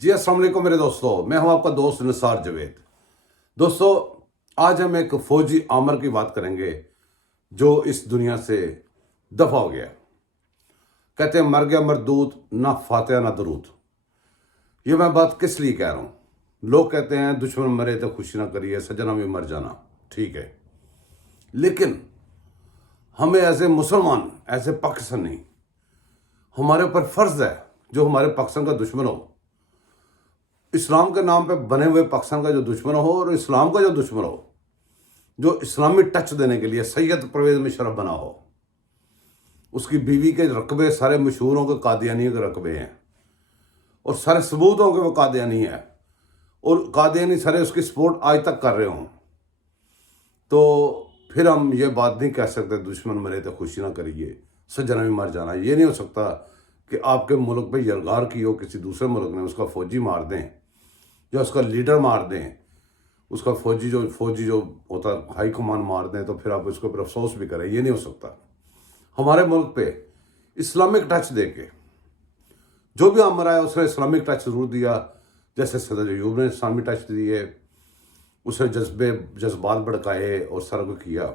جی السلام علیکم میرے دوستوں، میں ہوں آپ کا دوست نثار جاوید۔ دوستوں، آج ہم ایک فوجی عامر کی بات کریں گے جو اس دنیا سے دفع ہو گیا۔ کہتے ہیں مر گیا مردود، نہ فاتحہ نہ درود۔ یہ میں بات کس لیے کہہ رہا ہوں؟ لوگ کہتے ہیں دشمن مرے تو خوشی نہ کریے، سجنا بھی مر جانا، ٹھیک ہے، لیکن ہمیں ایسے مسلمان، ایسے پاکستانی، ہمارے اوپر فرض ہے جو ہمارے پاکستان کا دشمن ہو، اسلام کے نام پہ بنے ہوئے پاکستان کا جو دشمن ہو اور اسلام کا جو دشمن ہو، جو اسلامی ٹچ دینے کے لیے سید پرویز مشرف بنا ہو، اس کی بیوی کے رقبے سارے مشہوروں کے قادیانیوں کے رقبے ہیں اور سارے ثبوتوں کے وہ قادیانی ہے اور قادیانی سارے اس کی سپورٹ آج تک کر رہے ہوں، تو پھر ہم یہ بات نہیں کہہ سکتے دشمن مرے تو خوشی نہ کریے، سجنا بھی مر جانا۔ یہ نہیں ہو سکتا کہ آپ کے ملک پہ یلغار کی ہو، کسی دوسرے ملک نے اس کا فوجی مار دیں یا اس کا لیڈر مار دیں، اس کا فوجی جو ہوتا ہے ہائی کمان مار دیں، تو پھر آپ اس کے اوپر افسوس بھی کریں۔ یہ نہیں ہو سکتا۔ ہمارے ملک پہ اسلامک ٹچ دے کے جو بھی عامر آیا اس نے اسلامک ٹچ ضرور دیا، جیسے صدر ایوب نے اسلامی ٹچ دیے، اس نے جذبات بھڑکائے اور سارا کچھ کیا۔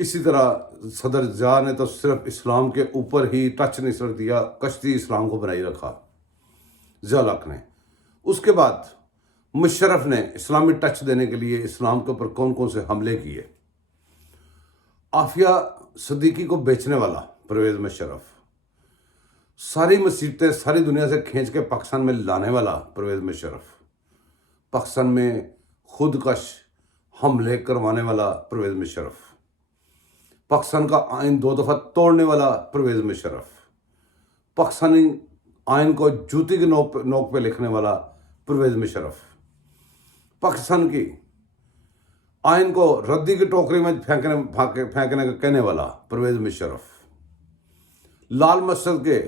اسی طرح صدر ضیاء نے تو صرف اسلام کے اوپر ہی ٹچ نہیں صرف دیا، کشتی اسلام کو بنائی رکھا ضیاء الحق نے۔ اس کے بعد مشرف نے اسلامی ٹچ دینے کے لیے اسلام کے اوپر کون کون سے حملے کیے۔ عافیہ صدیقی کو بیچنے والا پرویز مشرف، ساری مصیبتیں ساری دنیا سے کھینچ کے پاکستان میں لانے والا پرویز مشرف، پاکستان میں خودکش حملے کروانے والا پرویز مشرف، پاکستان کا آئین 2 دفعہ توڑنے والا پرویز مشرف، پاکستانی آئین کو جوتی کی نوک پہ لکھنے والا پرویز مشرف، پاکستان کی آئین کو ردی کی ٹوکری میں پھینکنے کا کہنے والا پرویز مشرف، لال مسجد کے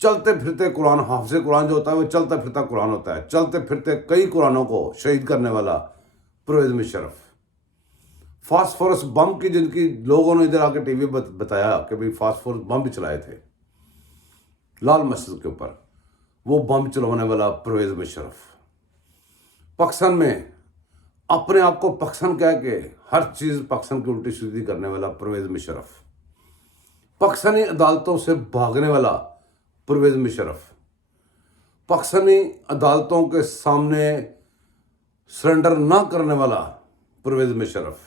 چلتے پھرتے قرآن، حافظ قرآن جو ہوتا ہے وہ چلتا پھرتا قرآن ہوتا ہے، چلتے پھرتے کئی قرآنوں کو شہید کرنے والا پرویز مشرف، فاسفورس بم کی جن کی لوگوں نے ادھر آ کے ٹی وی بتایا کہ بھئی فاسفورس بم بھی چلائے تھے لال مسجد کے اوپر، وہ بم چلوانے والا پرویز مشرف، پاکستان میں اپنے آپ کو پاکستان کہہ کے ہر چیز پاکستان کی الٹی سیدھی کرنے والا پرویز مشرف، پاکستانی عدالتوں سے بھاگنے والا پرویز مشرف، پاکستانی عدالتوں کے سامنے سرنڈر نہ کرنے والا پرویز مشرف،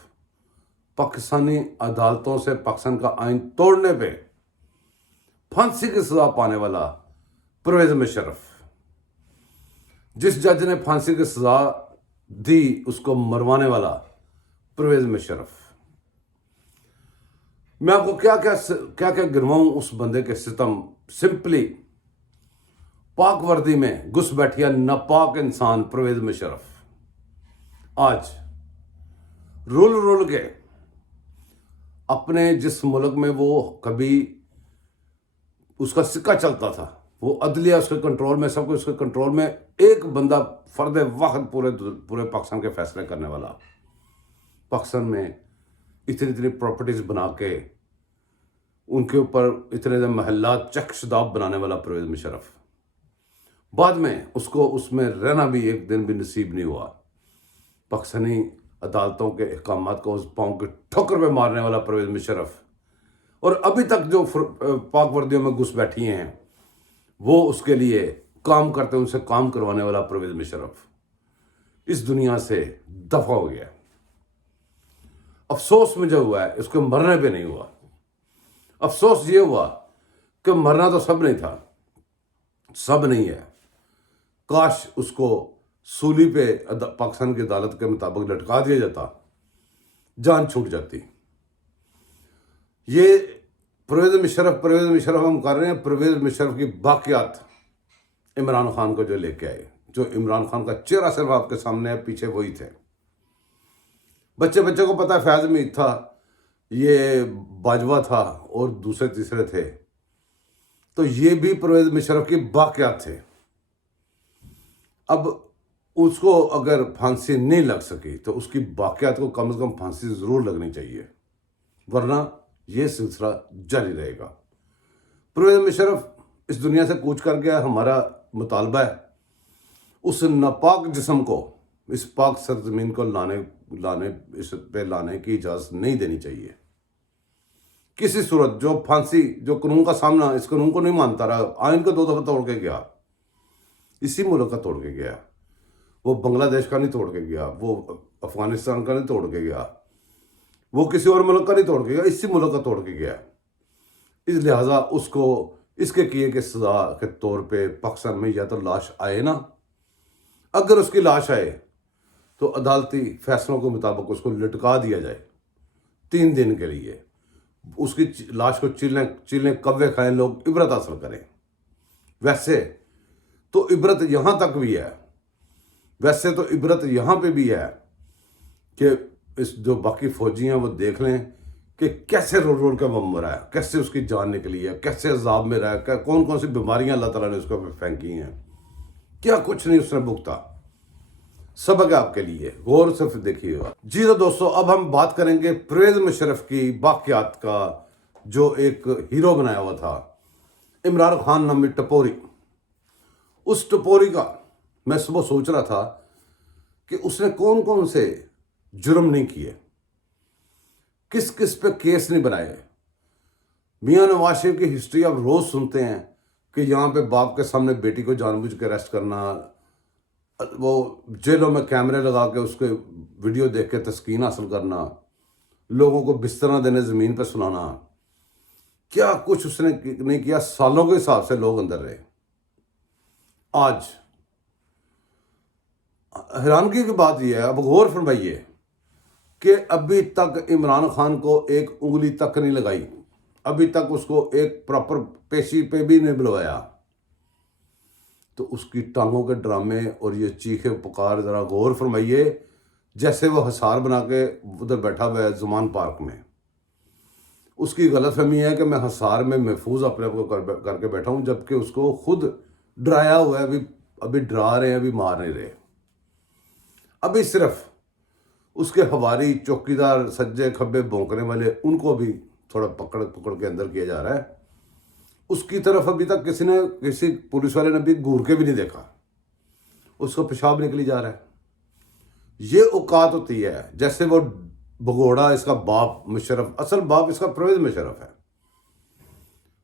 پاکستانی عدالتوں سے پاکستان کا آئین توڑنے پہ پھانسی کی سزا پانے والا پرویز مشرف، جس جج نے پھانسی کی سزا دی اس کو مروانے والا پرویز مشرف۔ میں آپ کو کیا گنواؤں اس بندے کے ستم، سمپلی پاک وردی میں گھس بیٹھیا ناپاک انسان پرویز مشرف آج رول کے اپنے جس ملک میں وہ کبھی اس کا سکہ چلتا تھا، وہ عدلیہ اس کے کنٹرول میں، سب کچھ اس کے کنٹرول میں، ایک بندہ فرد واحد پورے پاکستان کے فیصلے کرنے والا، پاکستان میں اتنی پراپرٹیز بنا کے ان کے اوپر اتنے محلات چک شداب بنانے والا پرویز مشرف، بعد میں اس کو اس میں رہنا بھی ایک دن بھی نصیب نہیں ہوا، پاکستانی عدالتوں کے احکامات کو اس پاؤں کے ٹھوکر پہ مارنے والا پرویز مشرف، اور ابھی تک جو پاک وردیوں میں گھس بیٹھی ہیں وہ اس کے لیے کام کرتے ان سے کام کروانے والا پرویز مشرف اس دنیا سے دفع ہو گیا۔ افسوس مجھے ہوا ہے اس کے مرنے پہ نہیں ہوا، افسوس یہ ہوا کہ مرنا تو سب نہیں تھا، سب نہیں ہے، کاش اس کو سولی پہ پاکستان کی عدالت کے مطابق لٹکا دیا جاتا، جان چھوٹ جاتی۔ یہ پرویز مشرف ہم کر رہے ہیں، پرویز مشرف کی باقیات عمران خان کو جو لے کے آئے، جو عمران خان کا چہرہ صرف آپ کے سامنے ہے، پیچھے وہی تھے۔ بچے کو پتا ہے فیاض امید تھا، یہ باجوہ تھا اور دوسرے تیسرے تھے، تو یہ بھی پرویز مشرف کی باقیات تھے۔ اب اس کو اگر پھانسی نہیں لگ سکی تو اس کی باقیات کو کم از کم پھانسی ضرور لگنی چاہیے، ورنہ یہ سلسلہ جاری رہے گا۔ پرویز مشرف اس دنیا سے کوچ کر گیا، ہمارا مطالبہ ہے اس ناپاک جسم کو اس پاک سرزمین کو اس پہ لانے کی اجازت نہیں دینی چاہیے کسی صورت. جو پھانسی جو قانون کا سامنا اس قانون کو نہیں مانتا رہا, آئین کو 2 دفعہ توڑ کے گیا, اسی ملک کا توڑ کے گیا, وہ بنگلہ دیش کا نہیں توڑ کے گیا, وہ افغانستان کا نہیں توڑ کے گیا, وہ کسی اور ملک کا نہیں توڑ کے گیا, اسی ملک کا توڑ کے گیا. اس لہٰذا اس کو اس کے کیے کے سزا کے طور پہ پاکستان میں یا تو لاش آئے نا, اگر اس کی لاش آئے تو عدالتی فیصلوں کے مطابق اس کو لٹکا دیا جائے 3 دن کے لیے. اس کی لاش کو چیلیں کوے کھائیں, لوگ عبرت حاصل کریں. ویسے تو عبرت یہاں تک بھی ہے, ویسے تو عبرت یہاں پہ بھی ہے کہ اس جو باقی فوجی ہیں وہ دیکھ لیں کہ کیسے رول رول کے مر رہا ہے, کیسے اس کی جان نکلی ہے, کیسے عذاب میں رہا ہے, کون کون سی بیماریاں اللہ تعالیٰ نے اس کو پھینکی ہیں, کیا کچھ نہیں اس نے بھگتا. سبق ہے آپ کے لیے, غور سے دیکھیے گا. جی تو دوستو, اب ہم بات کریں گے پرویز مشرف کی واقعات کا, جو ایک ہیرو بنایا ہوا تھا عمران خان نامی ٹپوری. اس ٹپوری کا میں صبح سوچ رہا تھا کہ اس نے کون کون سے جرم نہیں کیے, کس کس پہ کیس نہیں بنائے. میاں نواز شریف کی ہسٹری آپ روز سنتے ہیں کہ یہاں پہ باپ کے سامنے بیٹی کو جان بوجھ کے اریسٹ کرنا, وہ جیلوں میں کیمرے لگا کے اس کے ویڈیو دیکھ کے تسکین حاصل کرنا, لوگوں کو بستر دینے زمین پہ سلانا, کیا کچھ اس نے نہیں کیا. سالوں کے حساب سے لوگ اندر رہے. آج حیرانگی کی بات یہ ہے, اب غور فرمائیے کہ ابھی تک عمران خان کو ایک انگلی تک نہیں لگائی, ابھی تک اس کو ایک پراپر پیشی پہ بھی نہیں بلوایا. تو اس کی ٹانگوں کے ڈرامے اور یہ چیخے پکار ذرا غور فرمائیے, جیسے وہ حصار بنا کے ادھر بیٹھا ہوا ہے زمان پارک میں. اس کی غلط فہمی ہے کہ میں حصار میں محفوظ اپنے آپ کو کر کے بیٹھا ہوں, جبکہ اس کو خود ڈرایا ہوا ہے. ابھی ڈرا رہے ہیں, ابھی مار نہیں رہے. ابھی صرف اس کے ہواری چوکیدار سجے کھبے بھونکنے والے, ان کو بھی تھوڑا پکڑ کے اندر کیا جا رہا ہے. اس کی طرف ابھی تک کسی پولیس والے نے بھی گور کے بھی نہیں دیکھا, اس کو پیشاب نکلی جا رہا ہے. یہ اوقات ہوتی ہے جیسے وہ بھگوڑا, اس کا باپ مشرف, اصل باپ اس کا پرویز مشرف ہے,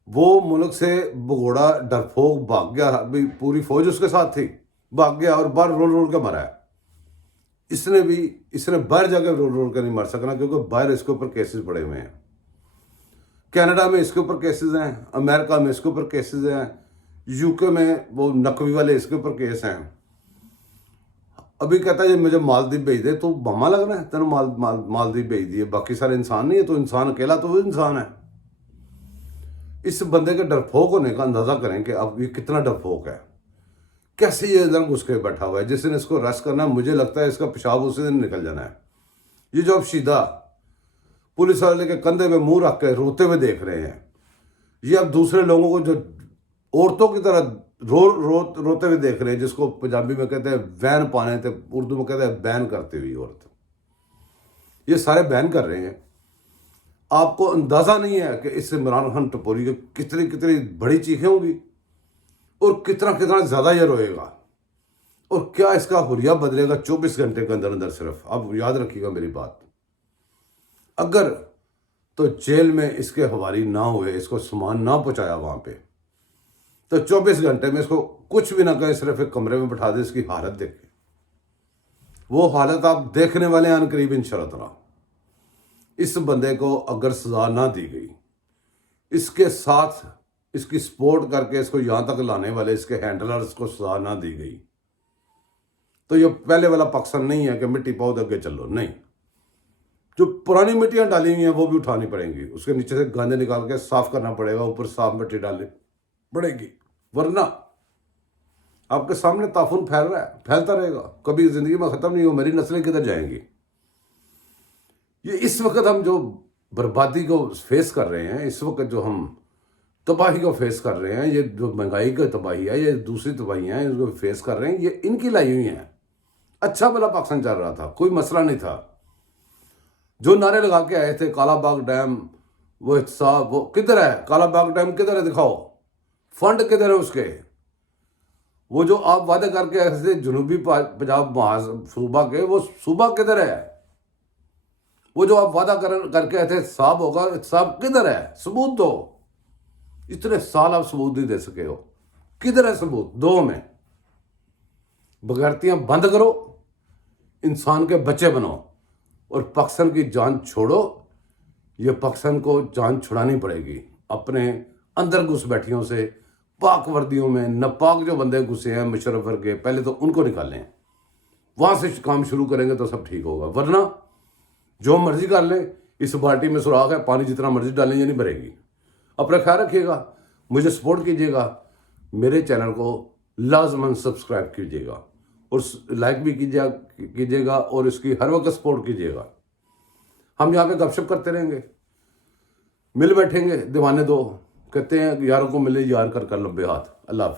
وہ ملک سے بھگوڑا ڈرپھوک بھاگ گیا. ابھی پوری فوج اس کے ساتھ تھی, بھاگ گیا اور باہر رول رول کے مرا ہے. اس نے باہر جا کے رول رول کے نہیں مر سکنا, کیونکہ باہر اس کے اوپر کیسز پڑے ہوئے ہیں. کینیڈا میں اس کے اوپر کیسز ہیں, امریکہ میں اس کے اوپر کیسز ہیں, UK میں وہ نقوی والے اس کے اوپر کیس ہیں. ابھی کہتا ہے مجھے مالدیپ بھیج دے, تو بہما لگ رہا ہے تینوں مالدیپ بھیج دیے, باقی سارے انسان نہیں ہے, تو انسان اکیلا تو وہ انسان ہے. اس بندے کے ڈرپھوک ہونے کا اندازہ کریں کہ اب یہ کتنا ڈرپھوک ہے, کیسے یہ ادھر گھس کے بیٹھا ہوا ہے. جس دن اس کو ریسٹ کرنا ہے, مجھے لگتا ہے اس کا پیشاب اسی دن نکل جانا ہے. یہ جو اب شیدہ پولیس والے کے کندھے پہ منہ رکھ کے روتے ہوئے دیکھ رہے ہیں, یہ اب دوسرے لوگوں کو جو عورتوں کی طرح روتے ہوئے دیکھ رہے ہیں, جس کو پنجابی میں کہتے ہیں وین پانے تھے, اردو میں کہتے ہیں بین کرتی ہوئی عورت. یہ سارے بین کر رہے ہیں. آپ کو اندازہ نہیں ہے کہ اس عمران خان ٹپوری کی کتنی بڑی چیخیں ہوں گی, اور کتنا زیادہ یہ روئے گا, اور کیا اس کا حلیہ بدلے گا 24 گھنٹے کے اندر. صرف اب یاد رکھیے گا میری بات, اگر تو جیل میں اس کے حوالی نہ ہوئے, اس کو سامان نہ پہنچایا وہاں پہ, تو 24 گھنٹے میں اس کو کچھ بھی نہ کہیں, صرف ایک کمرے میں بٹھا دے, اس کی حالت دیکھیں. وہ حالت آپ دیکھنے والے ہیں عنقریب انشاءاللہ تعالیٰ. اس بندے کو اگر سزا نہ دی گئی, اس کے ساتھ اس کی سپورٹ کر کے اس کو یہاں تک لانے والے اس کے ہینڈلرز کو سزا نہ دی گئی, تو یہ پہلے والا پاکستان نہیں ہے کہ مٹی پاؤ آگے چلو. نہیں, جو پرانی مٹیاں ڈالی ہوئی ہیں وہ بھی اٹھانی پڑیں گی, اس کے نیچے سے گاندے نکال کے صاف کرنا پڑے گا, اوپر صاف مٹی ڈالنی پڑے گی, ورنہ آپ کے سامنے تعفن پھیل رہا ہے, پھیلتا رہے گا, کبھی زندگی میں ختم نہیں ہو. میری نسلیں کدھر جائیں گی؟ یہ اس وقت ہم جو بربادی کو فیس کر رہے ہیں, اس وقت جو ہم تباہی کو فیس کر رہے ہیں, یہ جو مہنگائی کی تباہی ہے, یہ دوسری تباہیاں ہیں, اس کو فیس کر رہے ہیں, یہ ان کی لائی ہوئی ہیں. اچھا بھلا پاکستان چل رہا تھا, کوئی مسئلہ نہیں تھا. جو نعرے لگا کے آئے تھے کالا باغ ڈیم, وہ احتساب, وہ کدھر ہے؟ کالا باغ ڈیم کدھر ہے؟ دکھاؤ. فنڈ کدھر ہے اس کے؟ وہ جو آپ وعدے کر کے ایسے جنوبی پنجاب صوبہ کے، وہ صوبہ کدھر ہے؟ وہ جو آپ وعدہ کر کے ایسے احتساب ہوگا، احتساب کدھر ہے؟ ثبوت دو۔ اتنے سال آپ ثبوت نہیں دے سکے ہو، کدھر ہے ثبوت؟ دو میں بغیرتیاں بند کرو، انسان کے بچے بنو، اور پاکستان کی جان چھوڑو۔ یہ پاکستان کو جان چھڑانی پڑے گی اپنے اندر گھس بیٹھیوں سے، پاک وردیوں میں ناپاک جو بندے گھسے ہیں مشرف کے، پہلے تو ان کو نکالیں، وہاں سے کام شروع کریں گے تو سب ٹھیک ہوگا۔ ورنہ جو مرضی کر لیں، اس بالٹی میں سوراخ ہے، پانی جتنا مرضی ڈالیں یہ نہیں بھرے گی۔ اپنا خیال رکھیے گا، مجھے سپورٹ کیجیے گا، میرے چینل کو لازماً سبسکرائب کیجیے گا، اور لائک بھی کیجیے گا، اور اس کی ہر وقت سپورٹ کیجیے گا۔ ہم یہاں پہ گپ شپ کرتے رہیں گے، مل بیٹھیں گے دیوانے دو، کہتے ہیں یاروں کو ملے یار کر لمبے ہاتھ۔ اللہ حافظ۔